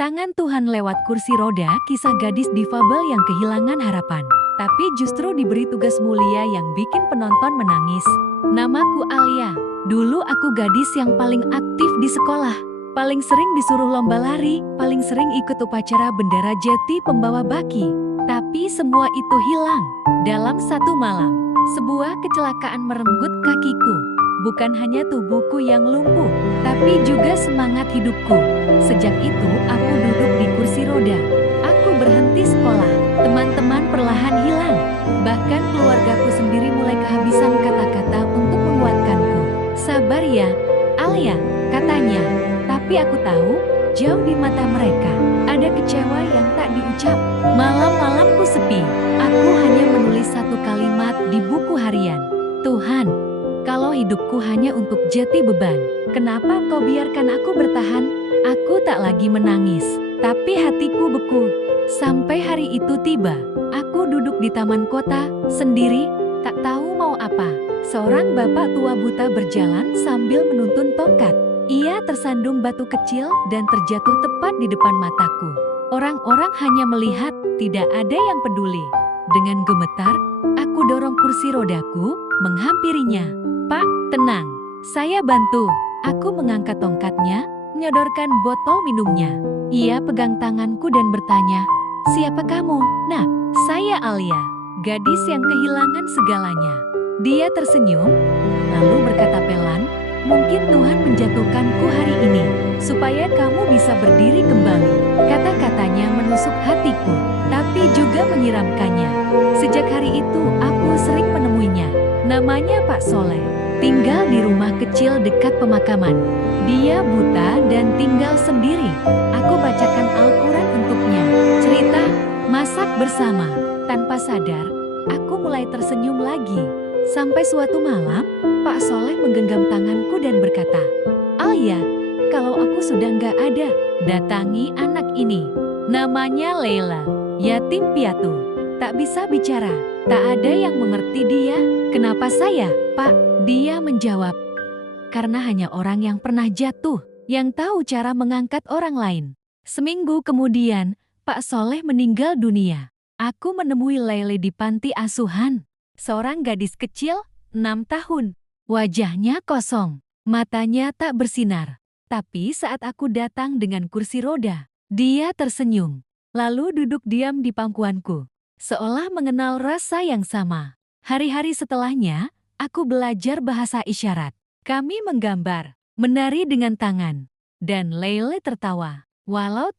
Tangan Tuhan lewat kursi roda, kisah gadis difabel yang kehilangan harapan. Tapi justru diberi tugas mulia yang bikin penonton menangis. Namaku Alia. Dulu aku gadis yang paling aktif di sekolah. Paling sering disuruh lomba lari, paling sering ikut upacara bendera jeti pembawa baki. Tapi semua itu hilang dalam satu malam. Sebuah kecelakaan merenggut kakiku. Bukan hanya tubuhku yang lumpuh, tapi juga semangat hidupku. Sejak itu, aku duduk di kursi roda. Aku berhenti sekolah. Teman-teman perlahan hilang. Bahkan keluargaku sendiri mulai kehabisan kata-kata untuk menguatkanku. Sabar ya, Alia, katanya. Tapi aku tahu, jauh di mata mereka, ada kecewa yang tak diucap. Malam-malamku sepi. Aku hanya menulis satu kalimat di buku harian. Tuhan, kalau hidupku hanya untuk jati beban, kenapa Engkau biarkan aku bertahan? Aku tak lagi menangis, tapi hatiku beku. Sampai hari itu tiba, aku duduk di taman kota, sendiri, tak tahu mau apa. Seorang bapak tua buta berjalan sambil menuntun tongkat. Ia tersandung batu kecil dan terjatuh tepat di depan mataku. Orang-orang hanya melihat, tidak ada yang peduli. Dengan gemetar, aku dorong kursi rodaku, menghampirinya. Pak, tenang, saya bantu. Aku mengangkat tongkatnya, menyodorkan botol minumnya. Ia pegang tanganku dan bertanya, siapa kamu? Nah, saya Alia, gadis yang kehilangan segalanya. Dia tersenyum, lalu berkata pelan, mungkin Tuhan menjatuhkanku hari ini, supaya kamu bisa berdiri kembali. Kata-katanya menusuk hatiku, tapi juga menyiramkannya. Sejak hari itu, aku sering menemuinya. Namanya Pak Soleh. Tinggal di rumah kecil dekat pemakaman. Dia buta dan tinggal sendiri. Aku bacakan Al-Quran untuknya. Cerita, masak bersama. Tanpa sadar, aku mulai tersenyum lagi. Sampai suatu malam, Pak Soleh menggenggam tanganku dan berkata, Alia, kalau aku sudah nggak ada, datangi anak ini. Namanya Leila, yatim piatu. Tak bisa bicara, tak ada yang mengerti dia. Kenapa saya, Pak? Dia menjawab, karena hanya orang yang pernah jatuh, yang tahu cara mengangkat orang lain. Seminggu kemudian, Pak Soleh meninggal dunia. Aku menemui Lele di panti asuhan. Seorang gadis kecil, 6 tahun. Wajahnya kosong, matanya tak bersinar. Tapi saat aku datang dengan kursi roda, dia tersenyum. Lalu duduk diam di pangkuanku, seolah mengenal rasa yang sama. Hari-hari setelahnya, aku belajar bahasa isyarat. Kami menggambar, menari dengan tangan, dan Lele tertawa. Walau tak